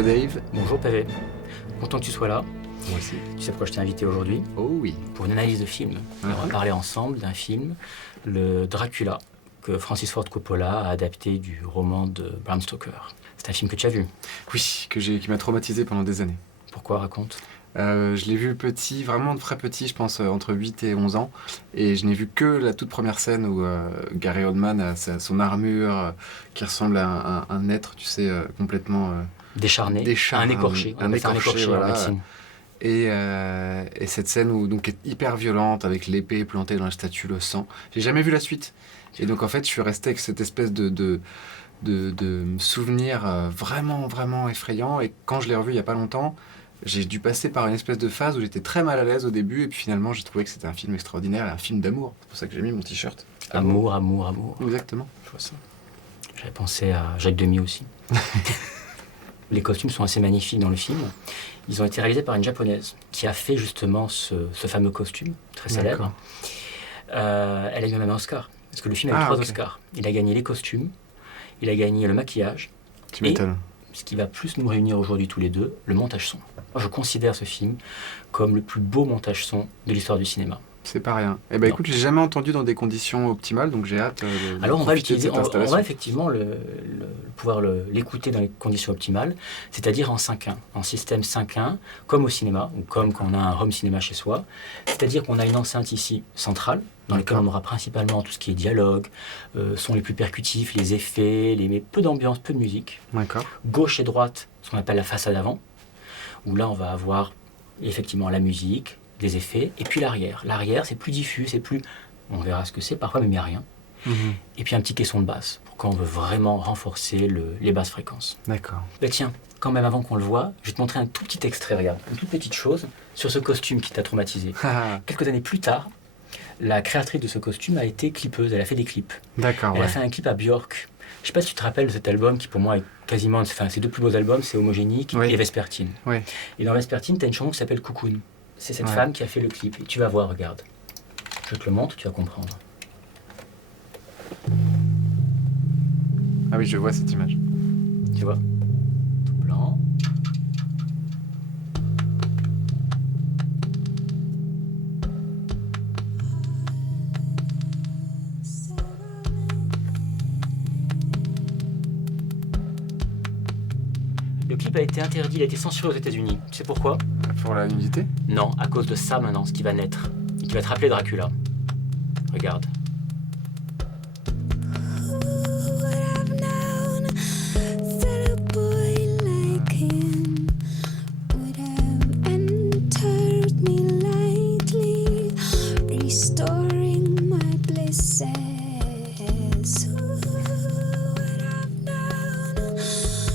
Hello Dave. Bonjour PV, content que tu sois là. Moi aussi. Tu sais pourquoi je t'ai invité aujourd'hui? Oh oui. Pour une analyse de film. On va parler ensemble d'un film, le Dracula, que Francis Ford Coppola a adapté du roman de Bram Stoker. C'est un film que tu as vu. Oui, qui m'a traumatisé pendant des années. Pourquoi, raconte? Je l'ai vu petit, vraiment très petit, je pense entre 8 et 11 ans. Et je n'ai vu que la toute première scène où Gary Oldman a son armure qui ressemble à un être, tu sais, complètement... Décharné, un écorché, un écorché, voilà. en médecine. Et cette scène où, donc, est hyper violente, avec l'épée plantée dans la statue, le sang. J'ai jamais vu la suite. Et donc en fait, je suis resté avec cette espèce de souvenir vraiment, vraiment effrayant. Et quand je l'ai revu il y a pas longtemps, j'ai dû passer par une espèce de phase où j'étais très mal à l'aise au début. Et puis finalement, j'ai trouvé que c'était un film extraordinaire et un film d'amour. C'est pour ça que j'ai mis mon t-shirt. Amour, amour, amour. Exactement, je vois ça. J'avais pensé à Jacques Demy aussi. Les costumes sont assez magnifiques dans le film. Ils ont été réalisés par une japonaise qui a fait justement ce fameux costume, très célèbre. Elle a eu même un Oscar, parce que le film a eu 3 Oscars. Il a gagné les costumes, il a gagné le maquillage, Tu m'étonnes. Ce qui va plus nous réunir aujourd'hui tous les deux, le montage son. Moi, je considère ce film comme le plus beau montage son de l'histoire du cinéma. C'est pas rien. Eh ben écoute, j'ai jamais entendu dans des conditions optimales, donc j'ai hâte de Alors on va l'utiliser, cette installation. on va effectivement pouvoir l'écouter dans les conditions optimales, c'est-à-dire en 5.1, en système 5.1, comme au cinéma, ou comme quand on a un home cinéma chez soi. C'est-à-dire qu'on a une enceinte ici centrale, dans laquelle on aura principalement tout ce qui est dialogue, sons les plus percutifs, les effets, mais peu d'ambiance, peu de musique. D'accord. Gauche et droite, ce qu'on appelle la façade avant, où là on va avoir effectivement la musique, des effets, et puis l'arrière. L'arrière, c'est plus diffus, c'est plus... On verra ce que c'est, parfois même il n'y a rien. Et puis un petit caisson de basse, pour quand on veut vraiment renforcer les basses fréquences. D'accord. Ben tiens, quand même avant qu'on le voit, je vais te montrer un tout petit extrait, regarde, une toute petite chose, sur ce costume qui t'a traumatisé. Quelques années plus tard, la créatrice de ce costume a été clippeuse, elle a fait des clips. D'accord, Elle a fait un clip à Björk. Je sais pas si tu te rappelles de cet album qui pour moi est quasiment... Enfin, ses 2 plus beaux albums, c'est Homogénique et Vespertine. Oui. Et dans Vespertine, tu as une chanson qui s'appelle Cocoon. C'est cette femme qui a fait le clip. Et tu vas voir, regarde. Je te le montre, tu vas comprendre. Ah oui, je vois cette image. Tu vois? Tout blanc. Le clip a été interdit, il a été censuré aux États-Unis. Tu sais pourquoi? Pour la nudité? Non, à cause de ça maintenant, ce qui va naître. Et qui va te rappeler Dracula. Regarde.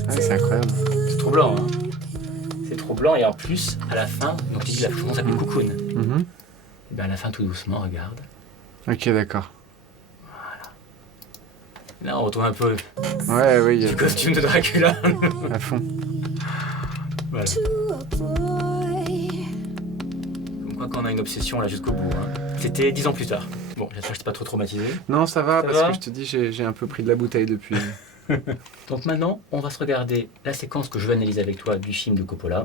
Ah, c'est incroyable. C'est trop blanc, hein? C'est trop blanc et en plus, à la fin, donc tu dis la chanson s'appelle Cocoon. Et bien à la fin, tout doucement, regarde. Ok, d'accord. Là, on retrouve un peu Oui. du costume de Dracula. À fond. Voilà. Comme quoi, quand on a une obsession là jusqu'au bout. Hein. C'était 10 ans plus tard. Bon, j'espère que je t'ai pas trop traumatisé. Non, ça va, parce va que je te dis, j'ai un peu pris de la bouteille depuis. Donc maintenant, on va se regarder la séquence que je vais analyser avec toi du film de Coppola.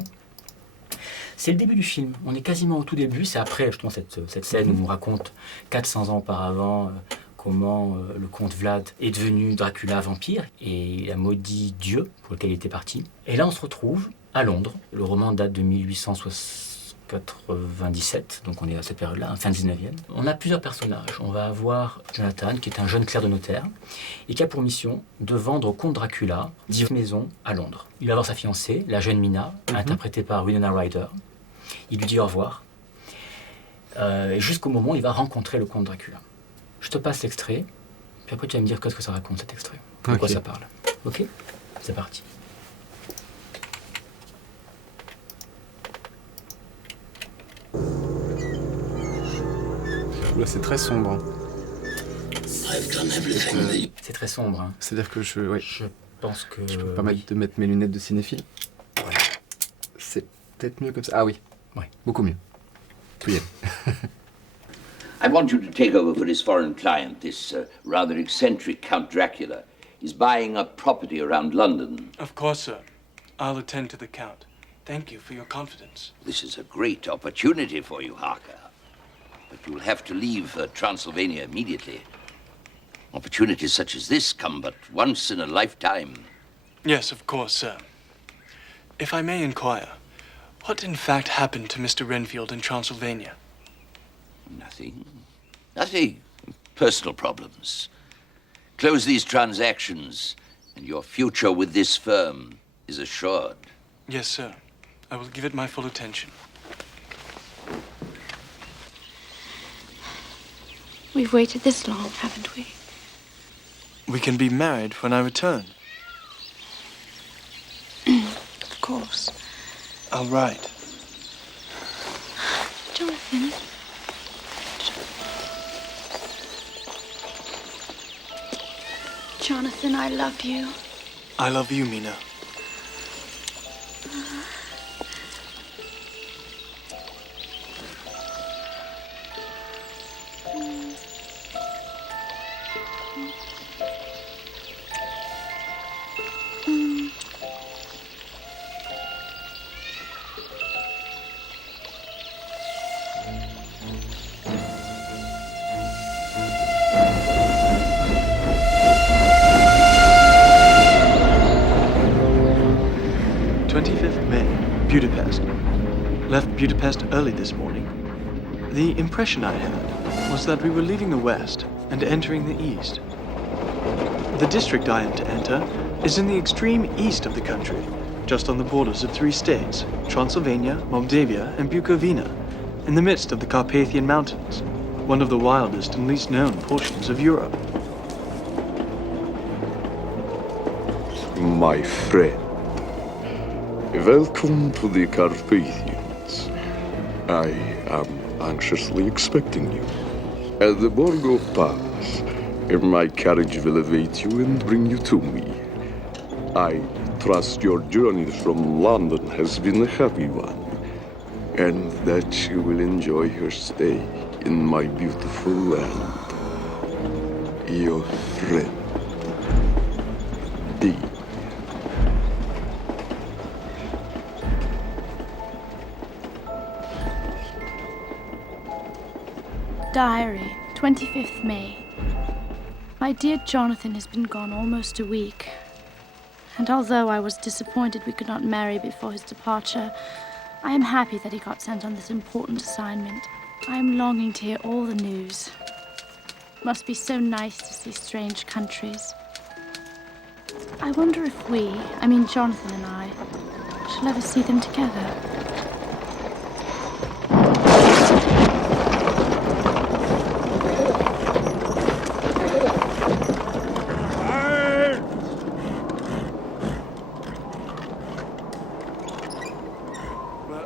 C'est le début du film. On est quasiment au tout début. C'est après justement cette scène où on nous raconte 400 ans auparavant comment le comte Vlad est devenu Dracula vampire et il a maudit Dieu pour lequel il était parti. Et là, on se retrouve à Londres. Le roman date de 1897, donc on est à cette période-là, fin 19e. On a plusieurs personnages. On va avoir Jonathan, qui est un jeune clerc de notaire, et qui a pour mission de vendre au comte Dracula 10 maisons à Londres. Il va voir sa fiancée, la jeune Mina, interprétée par Winona Ryder. Il lui dit au revoir, jusqu'au moment où il va rencontrer le comte Dracula. Je te passe l'extrait, puis après tu vas me dire qu'est-ce que ça raconte cet extrait, de quoi ça parle. Ok? C'est parti. Là, c'est très sombre. C'est très sombre. Hein. C'est-à-dire que je pense que... Je peux permettre de mettre mes lunettes de cinéphile. Voilà. C'est peut-être mieux comme ça. Ah oui. Ouais. Beaucoup mieux. Tout y est. I want you to take over for his foreign client, this rather eccentric Count Dracula. He's buying up property around London. Of course, sir. I'll attend to the Count. Thank you for your confidence. This is a great opportunity for you, Harker. But you'll have to leave Transylvania immediately. Opportunities such as this come but once in a lifetime. Yes, of course, sir. If I may inquire, what in fact happened to Mr. Renfield in Transylvania? Nothing. Nothing. Personal problems. Close these transactions, and your future with this firm is assured. Yes, sir. I will give it my full attention. We've waited this long, haven't we? We can be married when I return. Of course. I'll write. Jonathan. Jonathan, I love you. I love you, Mina. Budapest. Left Budapest early this morning. The impression I had was that we were leaving the west and entering the east. The district I am to enter is in the extreme east of the country, just on the borders of 3 states, Transylvania, Moldavia, and Bukovina, in the midst of the Carpathian Mountains, one of the wildest and least known portions of Europe. My friend, welcome to the Carpathians. I am anxiously expecting you. At the Borgo Pass, my carriage will await you and bring you to me. I trust your journey from London has been a happy one, and that you will enjoy your stay in my beautiful land. Your friend, D. Diary, 25th May. My dear Jonathan has been gone almost a week. And although I was disappointed we could not marry before his departure, I am happy that he got sent on this important assignment. I am longing to hear all the news. It must be so nice to see strange countries. I wonder if Jonathan and I, shall ever see them together.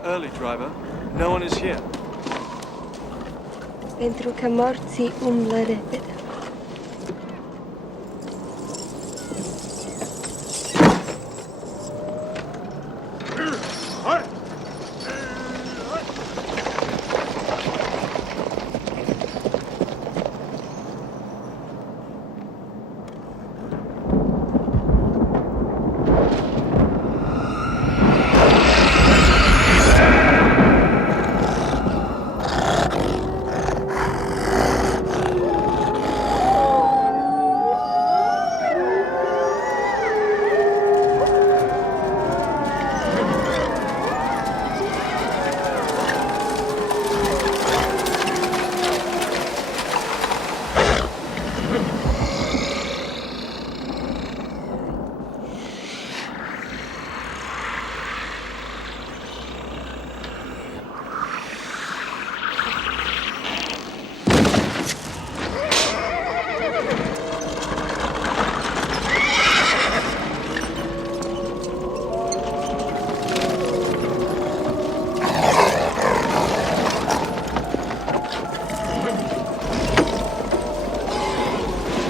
Early, driver. No one is here. Pentru că morții umblă repede.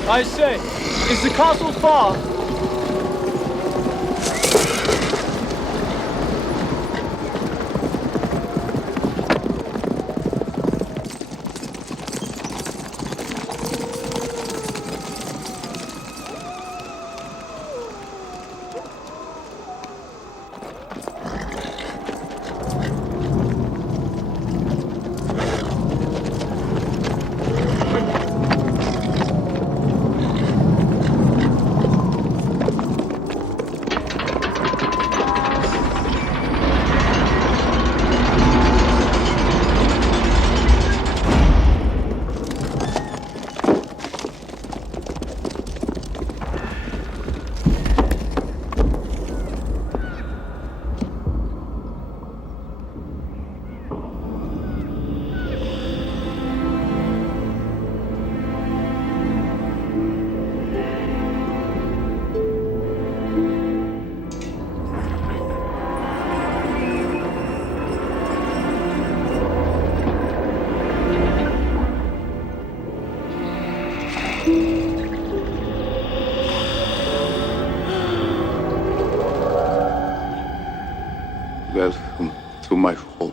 I say, is the castle far? Welcome to my home.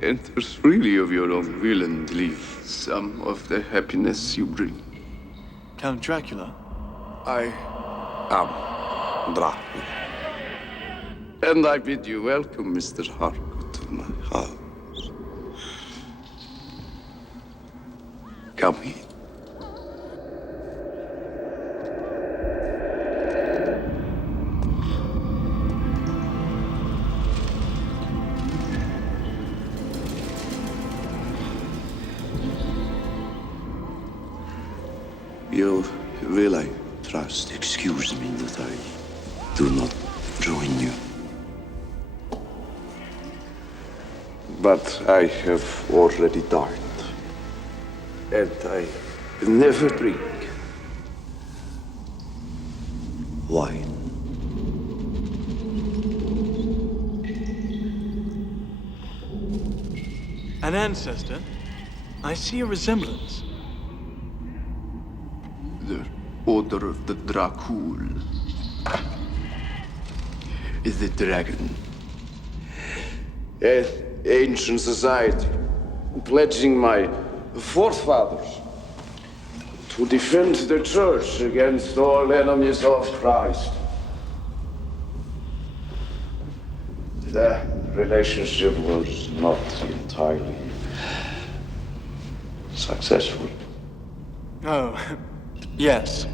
Enter freely of your own will and leave some of the happiness you bring. Count Dracula? I am Dracula. And I bid you welcome, Mr. Harker, to my house. Come in. You will, I trust, excuse me that I do not join you. But I have already dined, and I never drink wine. An ancestor? I see a resemblance. The Order of the Dracul is the dragon. An ancient society, pledging my forefathers to defend the church against all enemies of Christ. The relationship was not entirely successful. Oh, yes.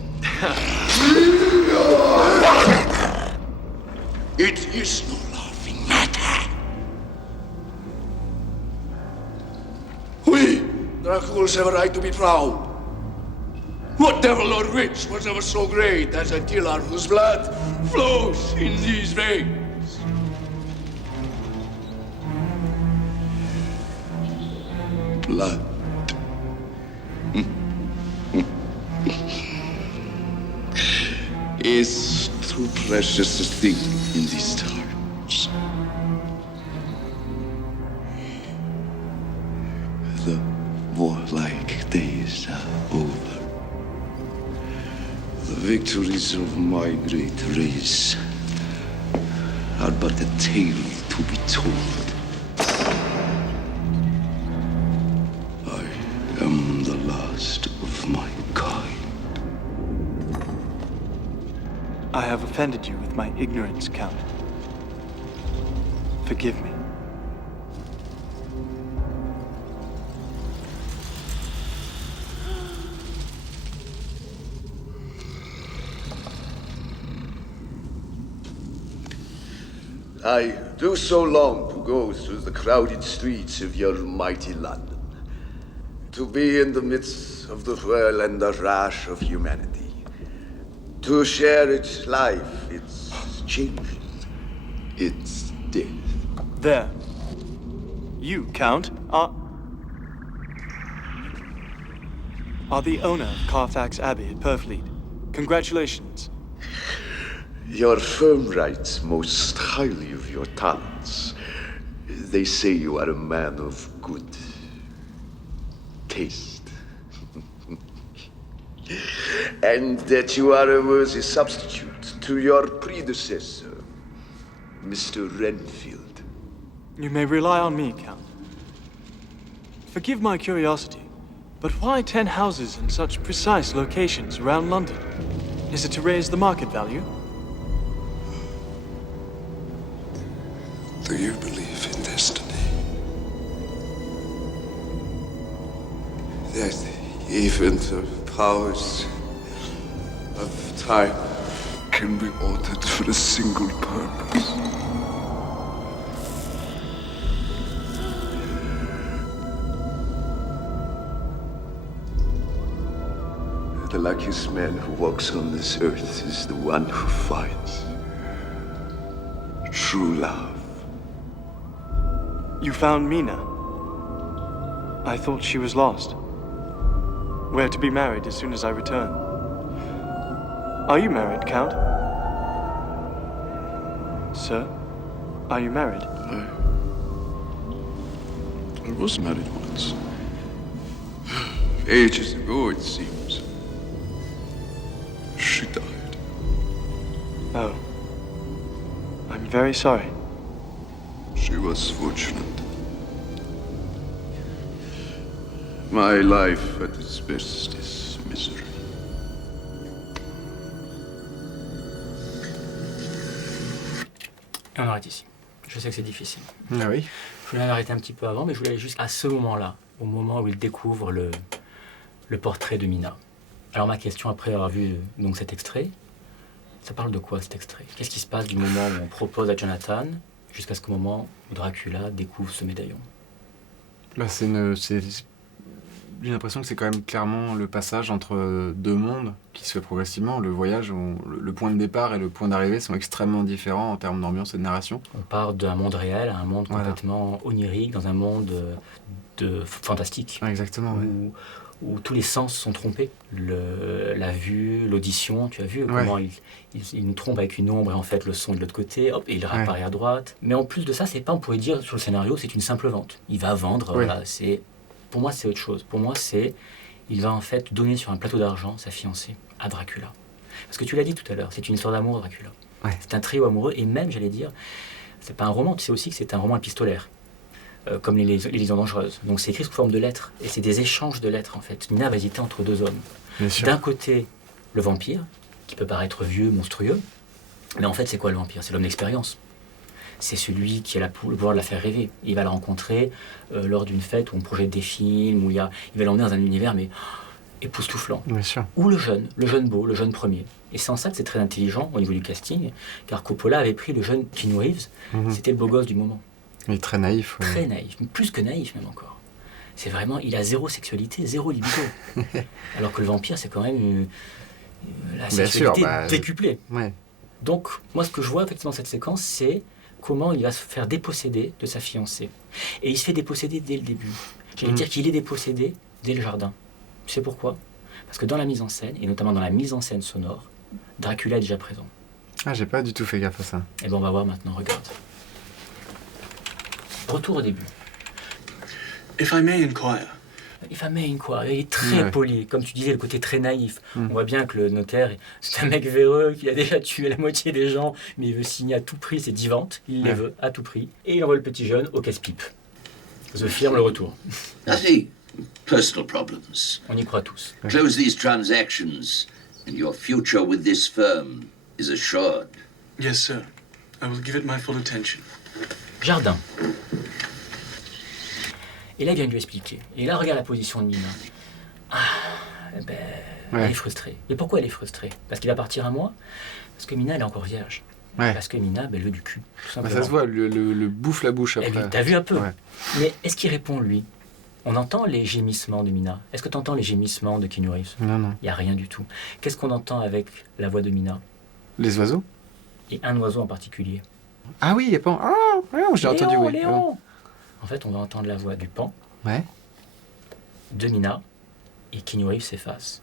It is no laughing matter. We, Draculs, have a right to be proud. What devil or witch was ever so great as a killer whose blood flows in these veins? Blood. Is too precious a thing in these times. The warlike days are over. The victories of my great race are but a tale to be told. I am the last of my kind. I have offended you with my ignorance, Count. Forgive me. I do so long to go through the crowded streets of your mighty London, to be in the midst of the whirl and the rush of humanity, to share its life, its changes, its death. There. You, Count, are the owner of Carfax Abbey at Purfleet. Congratulations. Your firm writes most highly of your talents. They say you are a man of good taste. And that you are a worthy substitute to your predecessor, Mr. Renfield. You may rely on me, Count. Forgive my curiosity, but why 10 houses in such precise locations around London? Is it to raise the market value? Do you believe in destiny? That even the powers of time can be altered for a single purpose. The luckiest man who walks on this earth is the one who finds true love. You found Mina. I thought she was lost. We're to be married as soon as I return. Are you married, Count? Sir, are you married? I was married once. Ages ago, it seems. She died. Oh. I'm very sorry. She was fortunate. My life at its best is misery. Et on arrête ici. Je sais que c'est difficile. Ah oui. Je voulais m'arrêter un petit peu avant, mais je voulais aller juste à ce moment-là, au moment où il découvre le portrait de Mina. Alors ma question, après avoir vu donc cet extrait, ça parle de quoi cet extrait? Qu'est-ce qui se passe du moment où on propose à Jonathan jusqu'à ce moment où Dracula découvre ce médaillon? Là, j'ai l'impression que c'est quand même clairement le passage entre deux mondes qui se fait progressivement. Le voyage, le point de départ et le point d'arrivée sont extrêmement différents en termes d'ambiance et de narration. On part d'un monde réel à un monde Voilà. complètement onirique, dans un monde fantastique, Ah, exactement, ouais. où tous les sens sont trompés. La vue, l'audition, tu as vu comment il nous trompe avec une ombre et en fait le son est de l'autre côté, hop, et il réapparaît à droite. Mais en plus de ça, c'est pas, on pourrait dire sur le scénario, c'est une simple vente. Il va vendre, voilà, pour moi c'est autre chose. Pour moi il va en fait donner sur un plateau d'argent sa fiancée à Dracula. Parce que tu l'as dit tout à l'heure, c'est une histoire d'amour, Dracula. Ouais. C'est un trio amoureux et même, j'allais dire, c'est pas un roman, tu sais aussi que c'est un roman épistolaire. Comme les Liaisons dangereuses. Donc c'est écrit sous forme de lettres, et c'est des échanges de lettres en fait. Mina va hésiter entre deux hommes. Bien sûr. D'un côté, le vampire, qui peut paraître vieux, monstrueux, mais en fait c'est quoi le vampire? C'est l'homme d'expérience. C'est celui qui a le pouvoir de la faire rêver. Il va la rencontrer lors d'une fête où on projette des films, où il va l'emmener dans un univers mais époustouflant. Bien sûr. Ou le jeune beau, le jeune premier. Et c'est en ça que c'est très intelligent au niveau du casting, car Coppola avait pris le jeune Keanu Reeves, c'était le beau gosse du moment. Il est très naïf. Ouais. Très naïf, plus que naïf même encore. C'est vraiment, il a zéro sexualité, zéro libido. Alors que le vampire, c'est quand même la sexualité décuplée. Ouais. Donc, moi, ce que je vois effectivement dans cette séquence, c'est comment il va se faire déposséder de sa fiancée. Et il se fait déposséder dès le début. J'allais dire qu'il est dépossédé dès le jardin. Tu sais pourquoi? Parce que dans la mise en scène, et notamment dans la mise en scène sonore, Dracula est déjà présent. Ah, j'ai pas du tout fait gaffe à ça. Et bien, on va voir maintenant, regarde. Retour au début. If I may inquire. Il est très poli, comme tu disais, le côté très naïf. On voit bien que le notaire, c'est un mec véreux qui a déjà tué la moitié des gens, mais il veut signer à tout prix ses 10 ventes, il les veut à tout prix. Et il envoie le petit jeune au casse-pipe. The Firm, le retour. Nothing. Personal problems. On y croit tous. Close these transactions, and your future with this firm is assured. Yes, sir. I will give it my full attention. Jardin. Et là, il vient de lui expliquer. Et là, regarde la position de Mina. Elle est frustrée. Et pourquoi elle est frustrée? Parce qu'il va partir un mois? Parce que Mina, elle est encore vierge. Ouais. Parce que Mina, elle veut du cul. Tout simplement. Ça se voit, le bouffe la bouche après. T'as vu un peu? Ouais. Mais est-ce qu'il répond, lui? On entend les gémissements de Mina. Est-ce que tu entends les gémissements de Keanu Reeves? Non. Il n'y a rien du tout. Qu'est-ce qu'on entend avec la voix de Mina? Les oiseaux? Et un oiseau en particulier. Ah oui, il y a pas. J'ai entendu, oui. Léon. En fait, on va entendre la voix du pan, de Mina, et Keanu Reeves s'efface.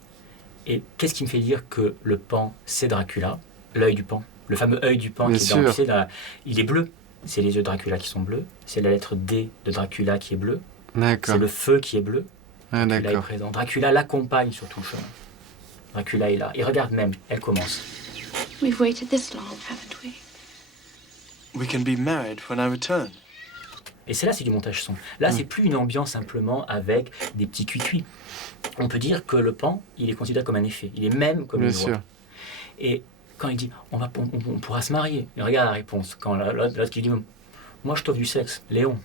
Et qu'est-ce qui me fait dire que le pan, c'est Dracula? L'œil du pan. Le fameux œil du pan Bien qui est dans, sûr. tu sais, il est bleu. C'est les yeux de Dracula qui sont bleus. C'est la lettre D de Dracula qui est bleue. D'accord. C'est le feu qui est bleu. Ah, Dracula est d'accord. présent. Dracula l'accompagne sur tout le chemin. Dracula est là. Et regarde même, elle commence. We've waited this long, haven't we? We can be married when I return. Et c'est là, c'est du montage son. Là, c'est plus une ambiance simplement avec des petits cuits-cuits. On peut dire que le pan, il est considéré comme un effet. Il est même comme Bien une voix. sûr. Et quand il dit, on pourra se marier. Et regarde la réponse. Quand l'autre qui dit, moi je t'offre du sexe, Léon.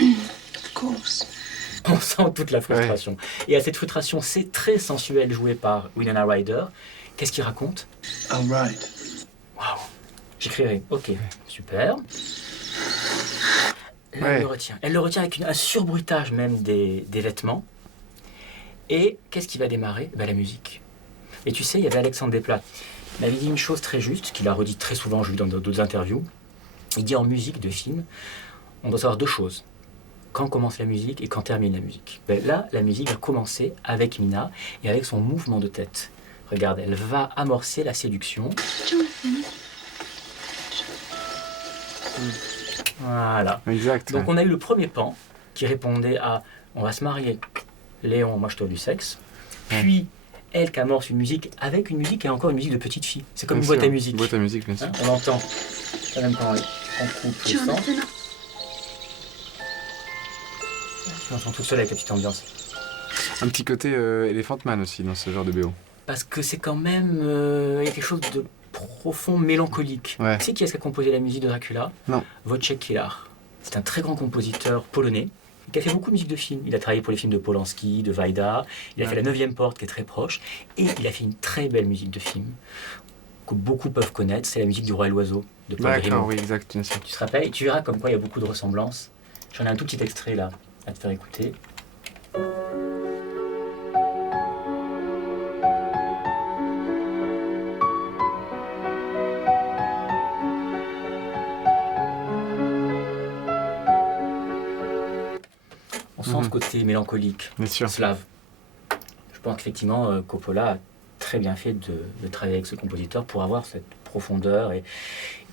Of course. On sent toute la frustration. Et à cette frustration, c'est très sensuel, joué par Winona Ryder. Qu'est-ce qu'il raconte? I'll write. Waouh. J'écrirai. Ok, super. Là, elle le retient. Elle le retient avec un surbruitage même des vêtements. Et qu'est-ce qui va démarrer? La musique. Et tu sais, il y avait Alexandre Desplat. Il avait dit une chose très juste, qu'il a redit très souvent, je l'ai vu dans d'autres interviews. Il dit en musique de film, on doit savoir deux choses. Quand commence la musique et quand termine la musique. Là, la musique va commencer avec Mina et avec son mouvement de tête. Regarde, elle va amorcer la séduction. Jonathan. Voilà. Exact. Donc on a eu le premier pan qui répondait à « on va se marier ». Léon, moi je t'offre du sexe. Ouais. Puis elle qui amorce une musique avec une musique et encore une musique de petite fille. C'est comme Bien une boîte sûr. à musique. Boîte à musique, bien sûr. Hein, on entend, quand même quand on coupe le sang. Jonathan, Tu entends tout seul avec la petite ambiance. Un petit côté Elephant Man aussi dans ce genre de BO. Parce que c'est quand même il y a quelque chose de profond, mélancolique. Ouais. Tu sais qui est-ce qui a composé la musique de Dracula? Non. Wojciech Kilar. C'est un très grand compositeur polonais qui a fait beaucoup de musique de films. Il a travaillé pour les films de Polanski, de Wajda. Il a fait La 9e Porte qui est très proche. Et il a fait une très belle musique de film que beaucoup peuvent connaître. C'est la musique du Roi et l'Oiseau de Paul Grimaud. D'accord, oui, exact, bien sûr. Tu te rappelles? Tu verras comme quoi il y a beaucoup de ressemblances. J'en ai un tout petit extrait là à te faire écouter. On sent ce côté mélancolique, Bien sûr. slave. Je pense qu'effectivement, Coppola a très bien fait de travailler avec ce compositeur pour avoir cette profondeur. Et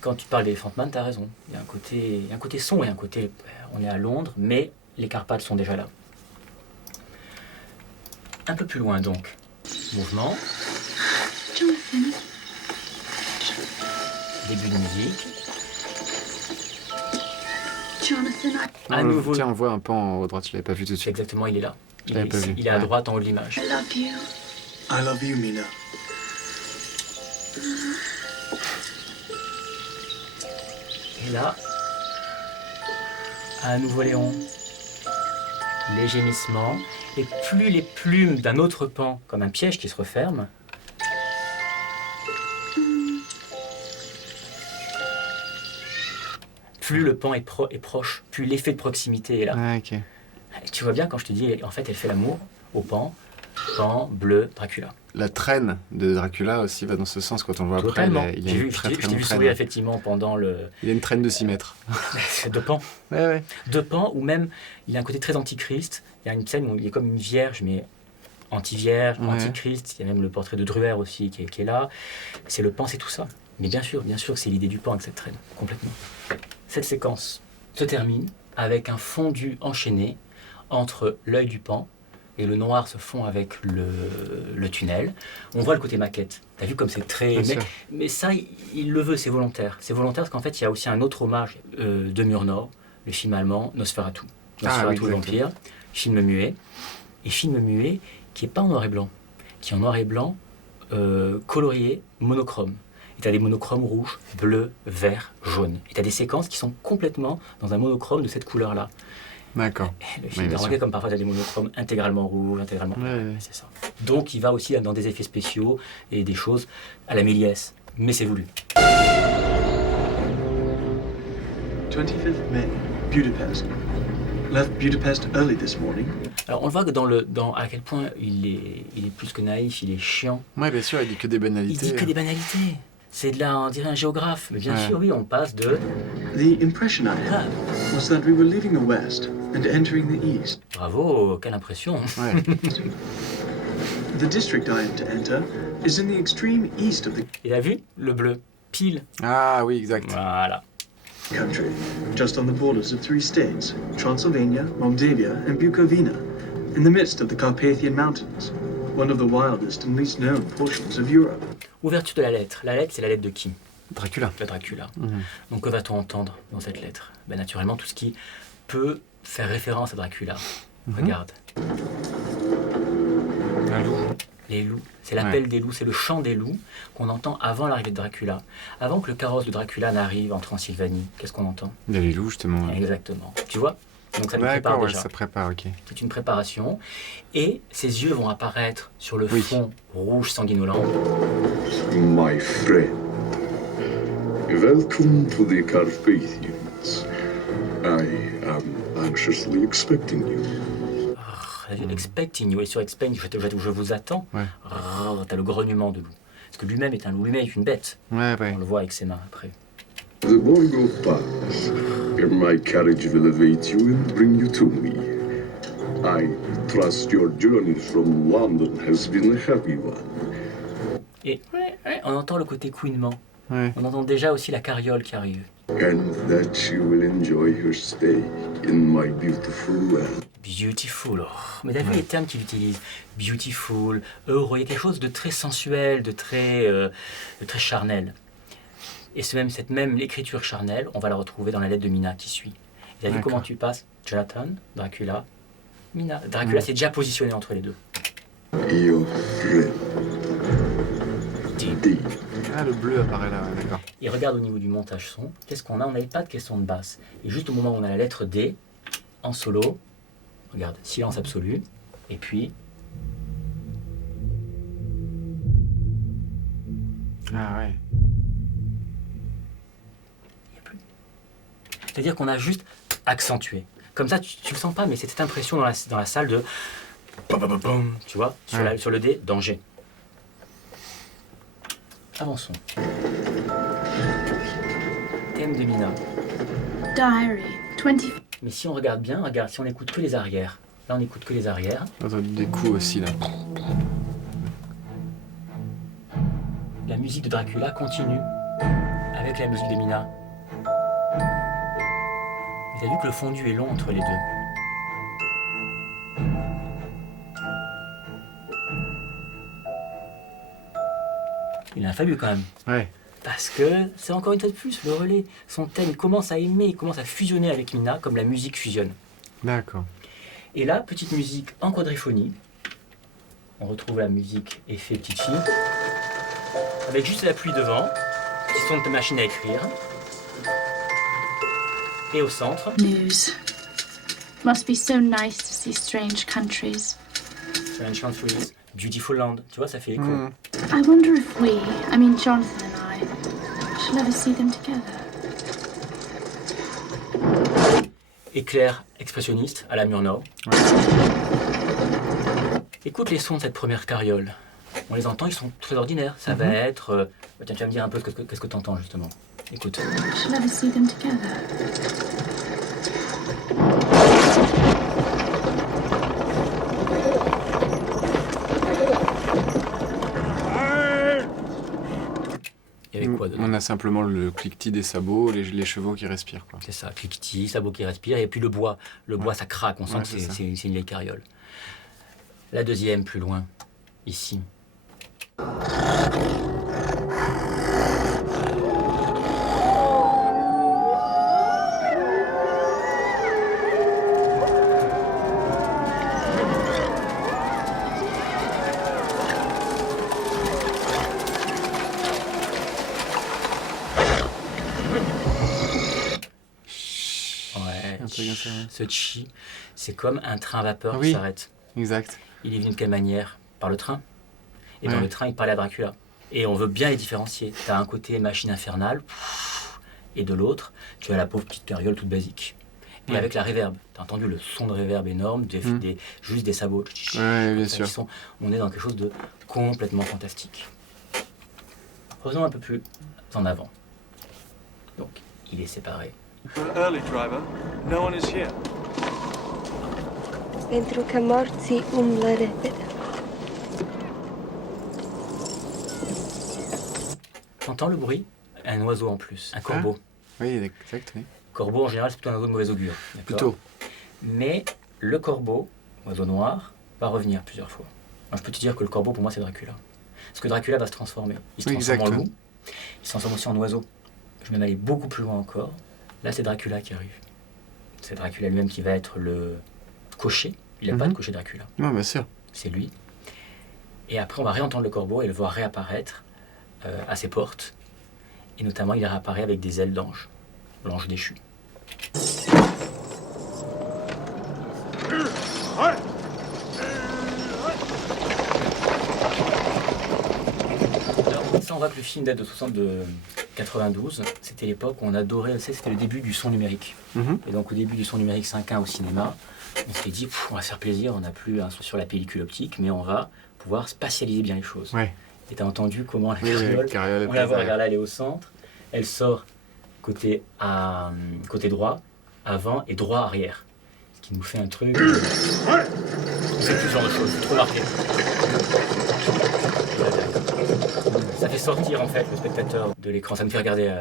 quand tu parles d'Elephant Man, tu as raison. Il y a un côté sombre et un côté... On est à Londres, mais les Carpates sont déjà là. Un peu plus loin donc. Mouvement, Jonathan, début de musique. Jonathan, À nouveau, Tiens, on voit un pan en haut à droite, je l'avais pas vu tout de c'est suite. exactement, il est là. Je l'avais pas vu. Il est à Ouais. droite en haut de l'image. I love you. I love you, Mina. Et là, à nouveau Léon, les gémissements, et plus les plumes d'un autre pan, comme un piège qui se referme, plus le pan est proche, plus l'effet de proximité est là. Ah, ok. Et tu vois bien quand je te dis, en fait, elle fait l'amour au pan bleu, Dracula. La traîne de Dracula aussi va dans ce sens quand on le voit après. Totalement. Il a J'ai une vu, très je très t'ai longue vu traîne. sourire effectivement pendant le... Il a une traîne de 6 mètres. de pan. Ouais, ouais. De pan, ou même, il a un côté très antichrist. Il y a une scène où il est comme une vierge, mais anti-vierge, Ouais. antichrist. Il y a même le portrait de Druer aussi qui est là. C'est le pan, c'est tout ça. Mais bien sûr, c'est l'idée du pan avec cette traîne, complètement. Cette séquence se termine avec un fondu enchaîné entre l'œil du pan et le noir se fond avec le tunnel. On voit le côté maquette. T'as vu comme c'est très... Bien sûr. Mais ça, il le veut, c'est volontaire. C'est volontaire parce qu'en fait, il y a aussi un autre hommage de Murnau, le film allemand Nosferatu. Nosferatu oui, le vampire, film muet. Et film muet qui n'est pas en noir et blanc, qui est en noir et blanc, colorié, monochrome. Et tu as des monochromes rouges, bleus, verts, jaunes. Et tu as des séquences qui sont complètement dans un monochrome de cette couleur-là. D'accord. Le film bien est remarqué sûr. comme parfois tu as des monochromes intégralement rouges, intégralement... Ouais, ouais. C'est ça. Donc il va aussi dans des effets spéciaux et des choses à la Méliès. Mais c'est voulu. 25th May, Budapest. Left Budapest early this morning. Alors on le voit que à quel point il est plus que naïf, il est chiant. Ouais, bien sûr, il dit que des Il banalités. dit que des banalités. C'est de là, on dirait un géographe. Mais bien Ouais. sûr, oui, on passe de... The impression I had was that we were leaving the West and entering the East. Bravo, quelle impression. Ouais. The district I am to enter is in the extreme east of the Il a vu le bleu, pile. Ah oui, exact. Voilà. country, just on the borders of 3 states, Transylvania, Moldavia, and Bukovina, in the midst of the Carpathian Mountains, one of the wildest and least known portions of Europe. Ouverture de la lettre. La lettre, c'est la lettre de qui? Dracula. De Dracula. Mhm. Donc que va-t-on entendre dans cette lettre? Ben, naturellement, tout ce qui peut faire référence à Dracula. Regarde. Un loup. Les loups. C'est l'appel des loups, c'est le chant des loups qu'on entend avant l'arrivée de Dracula. Avant que le carrosse de Dracula n'arrive en Transylvanie, qu'est-ce qu'on entend? Il y a les loups, justement. Ouais. Exactement. Tu vois? Donc ça nous prépare D'accord, ouais, déjà. ça prépare, ok. C'est une préparation. Et ses yeux vont apparaître sur le Oui. fond rouge sanguinolent. My friend, welcome to the Carpathians. I am anxiously expecting you. Expecting you. Et sur expect, je vous attends. Ouais. T'as le grognement de loup. Parce que lui-même est un loup, lui-même est une bête. Ouais, ouais. On le voit avec ses mains après. The Borgo Pass. My carriage will await you and bring you to me. I trust your journey from London has been a happy one. Et on entend le côté couinement. Ouais. On entend déjà aussi la carriole qui arrive. And that she will enjoy her stay in my beautiful land. Beautiful. Oh. Mais t'as vu les termes qu'il utilise? Beautiful, heureux. Il y a quelque chose de très sensuel, de très charnel. Et cette même écriture charnelle, on va la retrouver dans la lettre de Mina qui suit. Vous avez vu comment tu passes Jonathan, Dracula, Mina. Dracula s'est déjà positionné entre les deux. Your friend. Deep. Ah, le bleu apparaît là, ouais, d'accord. Et regarde au niveau du montage son, qu'est-ce qu'on a? On n'avait pas de question de basse. Et juste au moment où on a la lettre D, en solo, regarde, silence absolu, et puis... Ah ouais. Il n'y a plus. C'est-à-dire qu'on a juste accentué. Comme ça, tu le sens pas, mais c'est cette impression dans la salle de... Tu vois, sur le D, danger. Avançons. Thème de Mina. Diary, 20... Mais si on regarde bien, regarde, si on écoute que les arrières. Là, on écoute que les arrières. Attends, des coups aussi là. La musique de Dracula continue avec la musique de Mina. Mais t'as vu que le fondu est long entre les deux. Il a fallu quand même. Ouais. Parce que c'est encore une fois de plus le relais. Son thème, il commence à aimer, il commence à fusionner avec Mina comme la musique fusionne. D'accord. Et là, petite musique en quadriphonie. On retrouve la musique effet petite fille. Avec juste la pluie devant. Petit son de machine à écrire. Et au centre. News. Must be so nice to see strange countries. Strange Countries, Beautiful Land. Tu vois, ça fait écho. I wonder if Jonathan and I, shall ever see them together. Éclair expressionniste à la Murnau. Écoute les sons de cette première carriole. On les entend, ils sont très ordinaires. Ça va être... Tiens, tu vas me dire un peu qu'est-ce que tu entends justement. Écoute. Shall ever see them together. Il y avait quoi dedans? On a simplement le cliquetis des sabots, les chevaux qui respirent, quoi. C'est ça, cliquetis, sabot qui respire, et puis le bois. Le bois, ça craque, on sent que c'est une vieille carriole. La deuxième, plus loin, ici. Ce chi, c'est comme un train à vapeur qui s'arrête. Exact. Il est venu de quelle manière? Par le train. Et dans le train, il parlait à Dracula. Et on veut bien les différencier. Tu as un côté machine infernale, et de l'autre, tu as la pauvre petite carriole toute basique. Et avec la réverb. Tu as entendu le son de réverb énorme, juste des sabots. Ouais, bien sûr. On est dans quelque chose de complètement fantastique. Revenons un peu plus en avant. Donc, il est séparé. Early driver, no one is here. Pentru că morții umblă repede. T'entends le bruit? Un oiseau en plus, un corbeau. Oui, exact, oui. Corbeau, en général, c'est plutôt un oiseau de mauvais augure. Plutôt. Mais le corbeau, oiseau noir, va revenir plusieurs fois. Moi, je peux te dire que le corbeau, pour moi, c'est Dracula. Parce que Dracula va se transformer. Il se transforme en loup, il se transforme aussi en oiseau. Je vais même aller beaucoup plus loin encore. Là, c'est Dracula qui arrive. C'est Dracula lui-même qui va être le cocher. Il n'y a pas de cocher Dracula. Non, bien sûr. C'est lui. Et après, on va réentendre le corbeau et le voir réapparaître à ses portes. Et notamment, il réapparaît avec des ailes d'ange. L'ange déchu. Alors, ça, on voit que le film date de 92. C'était l'époque où on adorait, c'était le début du son numérique. Et donc, au début du son numérique 5.1 au cinéma, on s'est dit, on va se faire plaisir, on n'a plus un son sur la pellicule optique, mais on va pouvoir spatialiser bien les choses. Ouais. Et tu as entendu comment la carriole, on la voit, regarde là, elle est au centre, elle sort côté droit, avant et droit arrière. Ce qui nous fait un truc... on fait plus ce genre de choses, c'est trop marqué. Ça fait sortir en fait le spectateur de l'écran, ça me fait regarder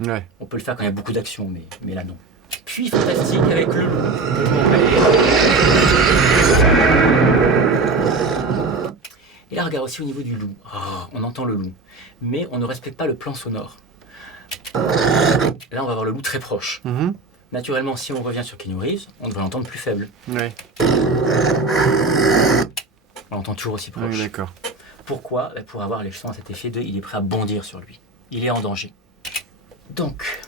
Ouais. On peut le faire quand il y a beaucoup d'action, mais là non. Puis fantastique avec le loup. Et là, regarde aussi au niveau du loup. Ah, on entend le loup. Mais on ne respecte pas le plan sonore. Là, on va avoir le loup très proche. Mhm. Naturellement, si on revient sur Keanu Reeves, on devrait l'entendre plus faible. Ouais. On l'entend toujours aussi Ah oui, proche. d'accord. Pourquoi? Pour avoir les sons à cet effet de il est prêt à bondir sur lui. Il est en danger. Donc.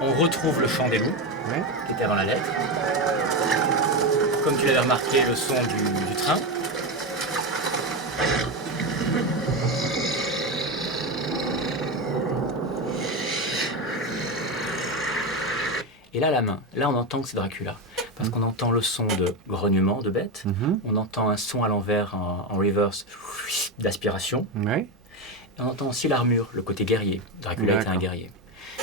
On retrouve le chant des loups, Ouais. qui était avant la lettre. Comme tu l'avais remarqué, le son du train. Et là, la main. Là, on entend que c'est Dracula. Parce qu'on entend le son de grognement de bête. Mhm. On entend un son à l'envers, en reverse, d'aspiration. Ouais. Et on entend aussi l'armure, le côté guerrier. Dracula était un D'accord. guerrier.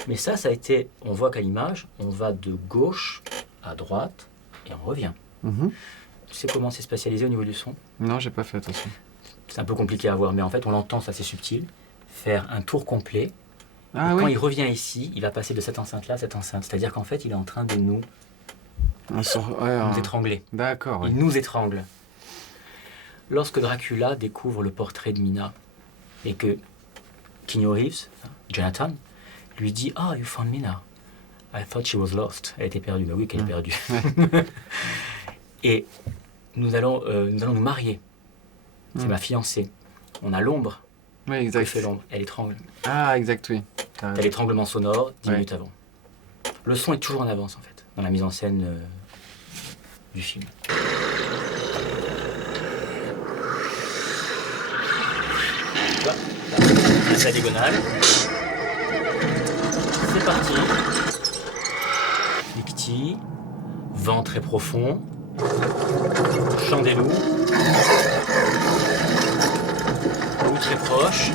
Mais ça a été... On voit qu'à l'image, on va de gauche à droite et on revient. Mhm. Tu sais comment c'est spatialisé au niveau du son? Non, j'ai pas fait attention. C'est un peu compliqué à voir, mais en fait, on l'entend, ça c'est subtil. Faire un tour complet. Ah Quand oui. il revient ici, il va passer de cette enceinte-là à cette enceinte. C'est-à-dire qu'en fait, il est en train de nous étrangler. D'accord, oui. Il nous étrangle. Lorsque Dracula découvre le portrait de Mina et que Keanu Reeves, Jonathan, lui dit « Ah, you found Mina. I thought she was lost. » Elle était perdue. Bah oui, qu'elle est perdue. Et nous allons nous marier. C'est ma fiancée. On a l'ombre. Oui, Que exact. fait l'ombre? Elle étrangle. Ah, exact, oui. T'as T'as raison. l'étranglement sonore 10 Ouais. minutes avant. Le son est toujours en avance, en fait, dans la mise en scène du film. Tu vois, la diagonale. C'est parti. Ficti, vent très profond, chant des loups, loup très proche.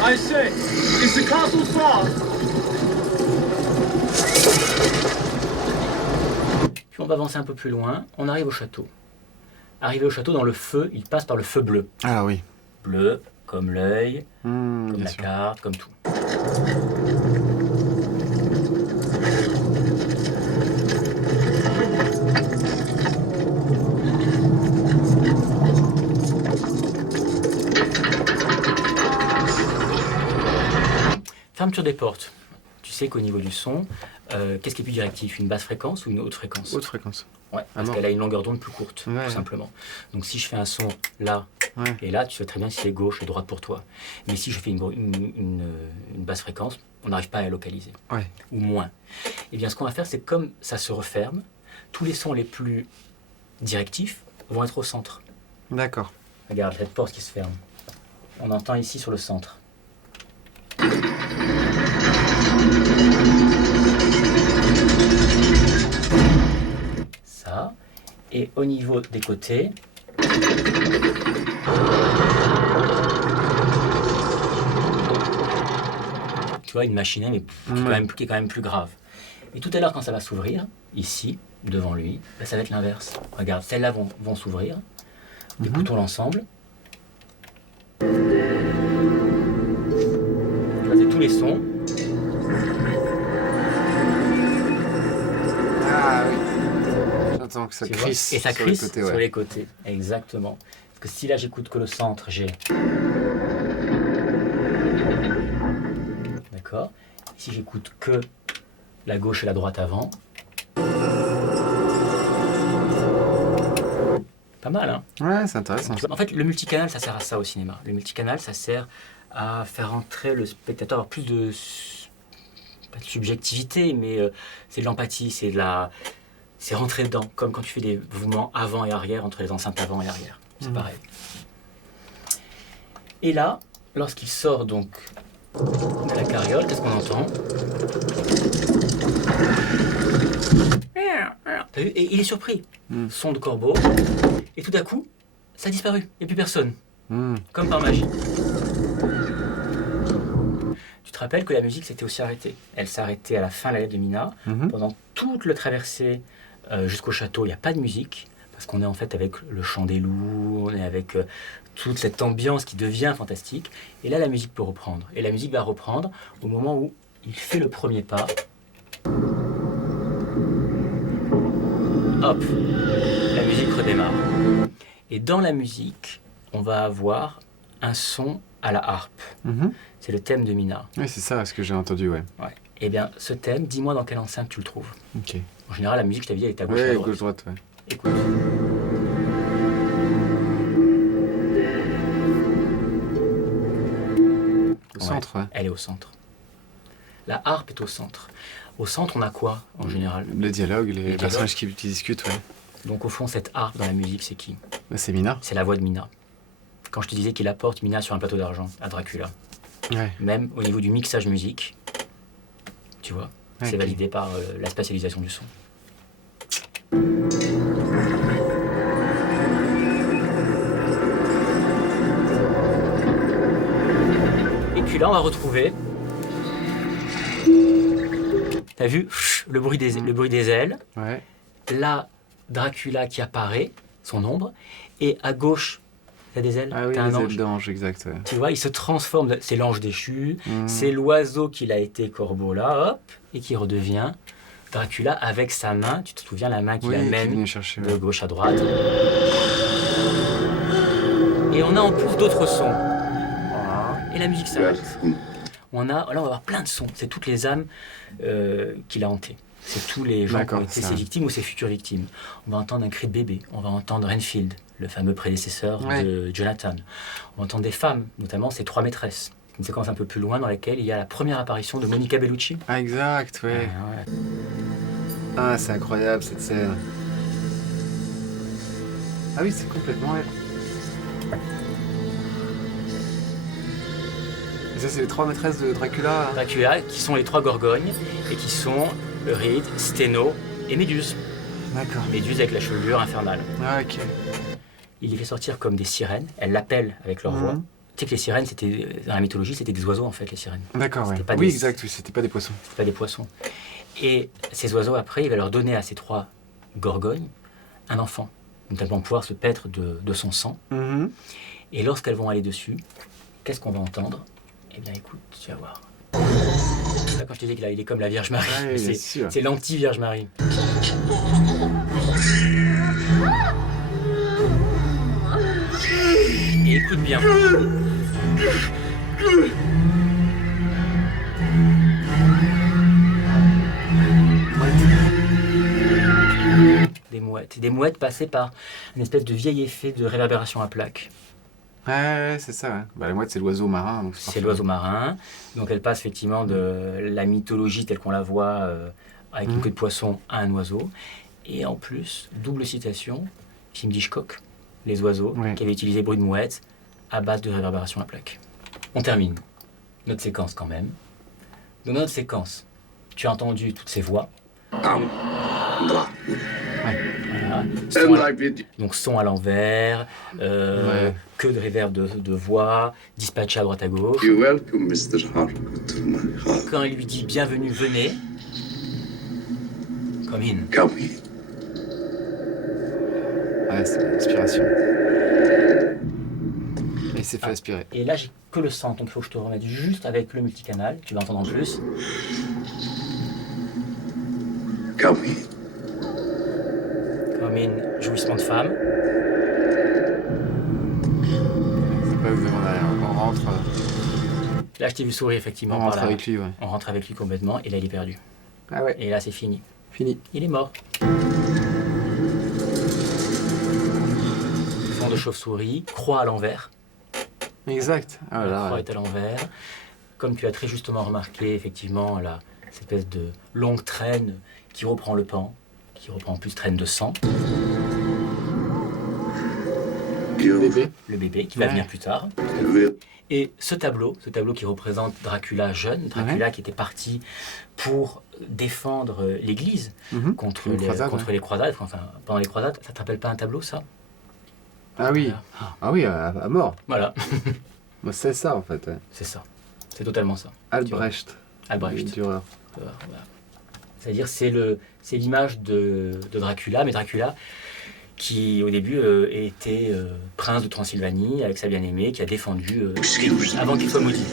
I say, is the castle far? Puis on va avancer un peu plus loin, on arrive au château. Arrivé au château, dans le feu, il passe par le feu bleu. Ah oui. Bleu, comme l'œil, comme Bien la sûr. carte, comme tout. Fermeture des portes. Tu sais qu'au niveau du son, qu'est-ce qui est plus directif? Une basse fréquence ou une haute fréquence? Haute fréquence. Ouais, parce non. qu'elle a une longueur d'onde plus courte, Ouais. tout simplement. Donc si je fais un son là, Ouais. et là, tu sais très bien si c'est gauche et droite pour toi. Mais si je fais une basse fréquence, on n'arrive pas à la localiser. Ouais. Ou moins. Eh bien, ce qu'on va faire, c'est comme ça se referme, tous les sons les plus directifs vont être au centre. D'accord. Regarde, cette porte qui se ferme. On entend ici sur le centre. Ça. Et au niveau des côtés, tu vois, une machinée, mais qui est quand même plus grave. Et tout à l'heure, quand ça va s'ouvrir, ici, devant lui, ben, ça va être l'inverse. Regarde, celles-là vont s'ouvrir. Écoutons l'ensemble. Tu vois, c'est tous les sons. Ah oui. J'entends que ça Tu vois, crisse. et ça sur crisse les côtés, sur ouais. les côtés, exactement. Parce que si là j'écoute que le centre, j'ai... D'accord. Si j'écoute que la gauche et la droite avant... Pas mal, hein? Ouais, c'est intéressant. Tu vois, en fait, le multicanal, ça sert à ça au cinéma. Le multicanal, ça sert à faire entrer le spectateur, avoir plus de... pas de subjectivité, mais c'est de l'empathie, c'est de la... C'est rentrer dedans, comme quand tu fais des mouvements avant et arrière, entre les enceintes avant et arrière. C'est pareil. Et là, lorsqu'il sort donc de la carriole, qu'est-ce qu'on entend? T'as vu? Et il est surpris. Son de corbeau. Et tout à coup, ça a disparu. Il n'y a plus personne. Comme par magie. Tu te rappelles que la musique s'était aussi arrêtée. Elle s'est arrêtée à la fin de la lettre de Mina. Pendant toute la traversée jusqu'au château, il n'y a pas de musique. parce qu'on est en fait avec le chant des loups, on est avec toute cette ambiance qui devient fantastique. Et là, la musique peut reprendre. Et la musique va reprendre au moment où il fait le premier pas. Hop, la musique redémarre. Et dans la musique, on va avoir un son à la harpe. C'est le thème de Mina. Oui, c'est ça ce que j'ai entendu, ouais. Eh bien, ce thème, dis-moi dans quelle enceinte tu le trouves. Ok. En général, la musique, je t'avais dit, elle est à gauche, Ouais, à droite. gauche-droite, ouais. Écoute. Au centre, ouais. Elle est au centre. La harpe est au centre. Au centre, on a quoi, en général? Le dialogue, les dialogues. personnages qui discutent, ouais. Donc, au fond, cette harpe dans la musique, c'est qui? Bah, c'est Mina. C'est la voix de Mina. Quand je te disais qu'il apporte Mina sur un plateau d'argent à Dracula, Ouais. même au niveau du mixage musique, tu vois, c'est Ok. validé par la spatialisation du son. Et puis là, on va retrouver. T'as vu le bruit des ailes. Ouais. Là, Dracula qui apparaît, son ombre, et à gauche, t'as des ailes, Ah oui, t'as un les ailes ange. d'ange, exact, ouais. Tu vois, il se transforme, c'est l'ange déchu, Mhm. c'est l'oiseau qu'il a été corbeau là, hop, et qui redevient Dracula avec sa main, tu te souviens la main qui Oui, qui amène venait chercher, de ouais. gauche à droite. Et on a en plus d'autres sons. Et la musique s'arrête. Là, on va avoir plein de sons. C'est toutes les âmes qu'il a hantées. C'est tous les gens qui D'accord, ont été ça. ses victimes ou ses futures victimes. On va entendre un cri de bébé. On va entendre Renfield, le fameux prédécesseur Ouais. de Jonathan. On va entendre des femmes, notamment ses 3 maîtresses. Une séquence un peu plus loin dans laquelle il y a la première apparition de Monica Bellucci. Ah, exact, ouais. Ah, ouais. Ah, c'est incroyable cette scène. Ah oui, c'est complètement elle. Et ça, c'est les 3 maîtresses de Dracula. Hein. Dracula, qui sont les 3 gorgognes, et qui sont Euryde, Sténo et Méduse. D'accord. Méduse avec la chevelure infernale. Ah, ok. Il les fait sortir comme des sirènes. Elles l'appellent avec leur voix. Tu sais que les sirènes, dans la mythologie, c'était des oiseaux en fait, les sirènes. D'accord, ouais. C'était pas Oui, des- exact, oui, c'était pas des poissons. C'est pas des poissons. Et ces oiseaux, après, il va leur donner à ces 3 gorgognes un enfant. Donc elles vont pouvoir se paître de son sang. Mhm. Et lorsqu'elles vont aller dessus, qu'est-ce qu'on va entendre? Eh bien, écoute, tu vas voir. Là, quand je te dis qu'il il est comme la Vierge Marie, Ouais, bien c'est sûr. c'est l'anti-Vierge Marie. Et écoute bien. Des mouettes passées par une espèce de vieil effet de réverbération à plaques. Ouais, c'est ça, ouais. Bah, la mouette, c'est l'oiseau marin. Donc C'est parfait. l'oiseau marin. Donc elle passe effectivement de la mythologie telle qu'on la voit avec une queue de poisson à un oiseau. Et en plus, double citation, film d'Hitchcock, Les oiseaux, Ouais. qui avait utilisé bruit de mouette à base de réverbération à plaques. On termine notre séquence quand même. Dans notre séquence, tu as entendu toutes ces voix. Voilà. Son à- donc son à l'envers, Ouais. que de réverb de voix, dispatché à droite à gauche. You're welcome, Mr. Harcourt, to my heart. Quand il lui dit bienvenue, venez, come in. Come in. Ouais, c'est l'inspiration. Et il s'est fait aspirer. Et là, j'ai que le son, donc il faut que je te remette juste avec le multicanal, tu vas entendre en plus. Come in. Come in, jouissement de femme. C'est pas devant derrière. On rentre, Là, je t'ai vu sourire effectivement on par rentre là. avec lui, ouais. On rentre avec lui complètement, et là, il est perdu. Ah ouais, Et là, c'est fini. fini. Il est mort. Son de chauve-souris, croix à l'envers. Exact. Ah La là, croix ouais. est à l'envers. Comme tu as très justement remarqué, effectivement, là, cette espèce de longue traîne qui reprend le pan, qui reprend en plus traîne de sang. Bébé. Le bébé qui va Ouais. venir plus tard. Will Et ce tableau qui représente Dracula jeune, Dracula qui était parti pour défendre l'Église Mhm. contre, Une les, croisade, contre ouais. les croisades, enfin pendant les croisades. Ça te rappelle pas un tableau, ça? Ah oui. Voilà. Ah oui, à mort. Voilà, Moi, c'est ça, en fait. Ouais. c'est ça. C'est totalement ça. Albrecht. Albrecht. Dürer. Voilà. C'est-à-dire c'est l'image de Dracula, mais Dracula qui au début était prince de Transylvanie avec sa bien-aimée, qui a défendu avant qu'il soit maudit.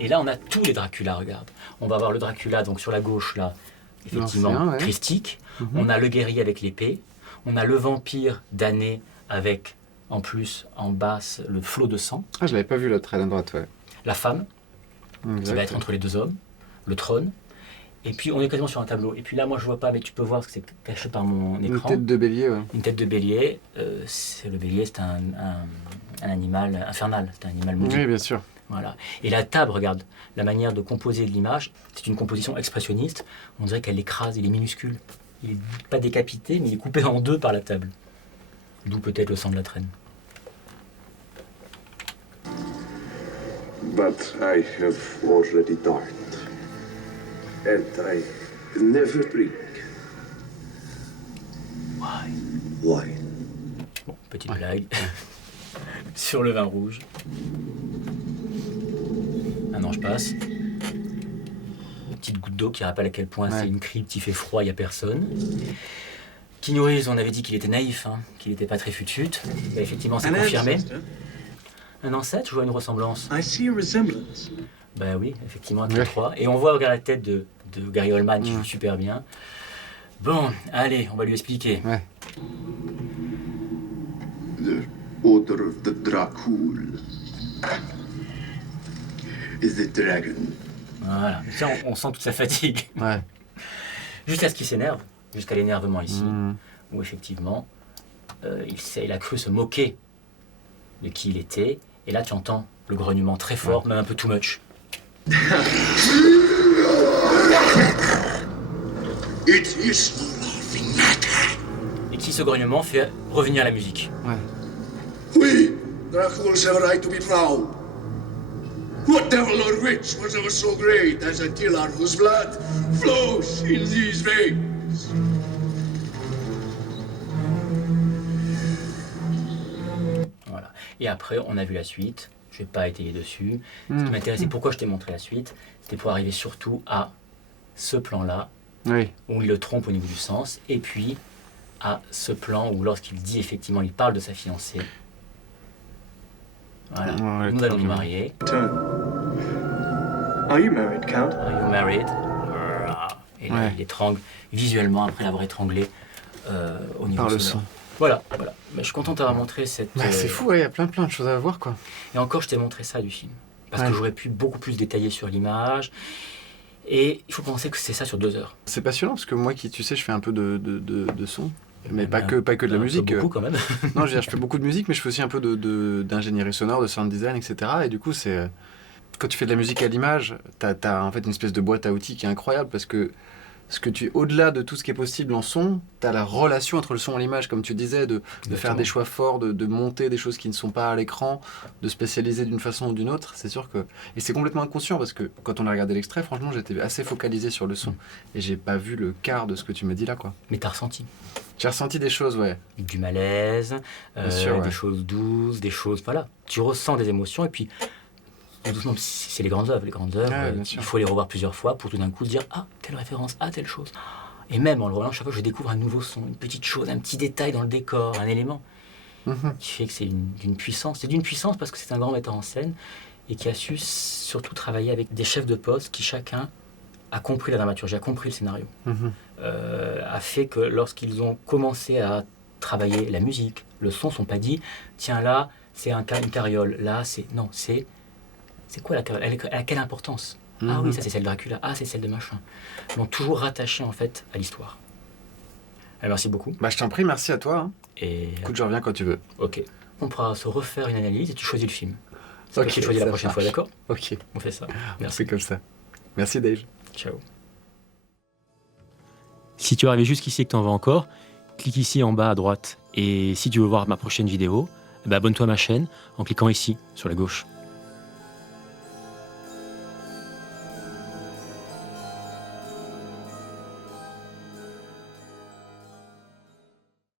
Et là, on a tous les Dracula, regarde. On va avoir le Dracula donc sur la gauche, là, effectivement, L'ancien, ouais. christique. On a le guerrier avec l'épée. On a le vampire damné avec, en plus, en basse, le flot de sang. Ah, je l'avais pas vu l'autre à la droite, ouais. La femme, Exact. qui va être entre les deux hommes. Le trône. Et puis, on est quasiment sur un tableau. Et puis là, moi, je vois pas, mais tu peux voir, parce que c'est caché par mon Une écran. tête de bélier, ouais. Une tête de bélier. Le bélier, c'est un animal infernal. C'est un animal maudit. Oui, bien sûr. Voilà. Et la table, regarde, la manière de composer de l'image, c'est une composition expressionniste. On dirait qu'elle l'écrase, il est minuscule. Il n'est pas décapité, mais il est coupé en deux par la table. D'où peut-être le sang de la traîne. But I have already dined. And I never drink. Why? Why? Bon, petite blague. Sur le vin rouge. Un ange passe. Une petite goutte d'eau qui rappelle à quel point c'est une crypte, il fait froid, il n'y a personne. Keanu Reeves, on avait dit qu'il était naïf, hein, qu'il n'était pas très fut-fut. Bah, effectivement, c'est confirmé. Un ancêtre, je vois une ressemblance. I see a resemblance. Ben oui, effectivement, avec les trois. Et on voit, regarde la tête de Gary Oldman qui joue super bien. Bon, allez, on va lui expliquer. Ouais. The odor of the Dracul is the dragon. Voilà. Et ça, on sent toute sa fatigue. Ouais. Jusqu'à ce qu'il s'énerve, jusqu'à l'énervement ici, où effectivement, il a cru se moquer de qui il était. Et là, tu entends le grognement très fort, même un peu too much. It is no laughing matter. Et qui, ce grognement, fait revenir la musique. Ouais. We, Draculs, have a right to be proud. What devil or witch was ever so great as a killer whose blood flows in these veins? Voilà. Et après, on a vu la suite. Je ne vais pas étayer dessus. Ce qui m'intéressait, pourquoi je t'ai montré la suite, c'était pour arriver surtout à ce plan-là, Oui. où il le trompe au niveau du sens, et puis à ce plan où, lorsqu'il dit effectivement, il parle de sa fiancée. Voilà. Ouais, Nous très allons nous bien. marier. Turn. Are you married, Count? Are you married? Et là, Ouais. il étrangle visuellement après l'avoir étranglé au niveau Par le sonore. son. Voilà, voilà. Mais je suis content d'avoir montré cette. Bah, c'est fou, il y a plein de choses à voir, quoi. Et encore, je t'ai montré ça du film. Parce Ouais. que j'aurais pu beaucoup plus détailler sur l'image. Et il faut penser que c'est ça sur 2 heures. C'est passionnant parce que moi, tu sais, je fais un peu de son. Mais Même pas que de la un peu musique. Beaucoup quand même. Non, je veux dire, je fais beaucoup de musique, mais je fais aussi un peu d'ingénierie sonore, de sound design, etc. Et du coup, c'est quand tu fais de la musique à l'image, t'as en fait une espèce de boîte à outils qui est incroyable parce que au-delà de tout ce qui est possible en son, t'as la relation entre le son et l'image, comme tu disais, de faire des choix forts, de monter des choses qui ne sont pas à l'écran, de spécialiser d'une façon ou d'une autre. C'est sûr que et c'est complètement inconscient parce que quand on a regardé l'extrait, franchement, j'étais assez focalisé sur le son et j'ai pas vu le quart de ce que tu m'as dit là, quoi. Mais t'as ressenti. J'ai ressenti des choses, ouais. Du malaise, Bien sûr, ouais. des choses douces, des choses. Voilà. Tu ressens des émotions et puis. Doucement, c'est les grandes œuvres. Les grandes œuvres, Ouais, bien sûr. il faut les revoir plusieurs fois pour tout d'un coup se dire ah, telle référence, ah, telle chose. Et même en le revoyant, chaque fois, je découvre un nouveau son, une petite chose, un petit détail dans le décor, un élément qui fait que c'est d'une puissance. C'est d'une puissance parce que c'est un grand metteur en scène et qui a su surtout travailler avec des chefs de poste qui chacun a compris la dramaturgie, a compris le scénario. A fait que lorsqu'ils ont commencé à travailler la musique, le son, sont pas dit tiens là, c'est une carriole, là, c'est quoi la carriole? Elle a quelle importance? Ah oui, ça c'est celle de Dracula, ah c'est celle de machin. Ils l'ont toujours rattaché en fait à l'histoire. Alors, merci beaucoup. Bah, je t'en prie, merci à toi. Hein. Et Écoute, je reviens quand tu veux. ok, on pourra se refaire une analyse et tu choisis le film. C'est Ok, toi qui choisis la ça prochaine fois, marche. d'accord? Ok, On fait ça. merci c'est comme ça. Merci Dave. Ciao. Si tu es arrivé jusqu'ici et que tu en veux encore, clique ici en bas à droite. Et si tu veux voir ma prochaine vidéo, abonne-toi à ma chaîne en cliquant ici sur la gauche.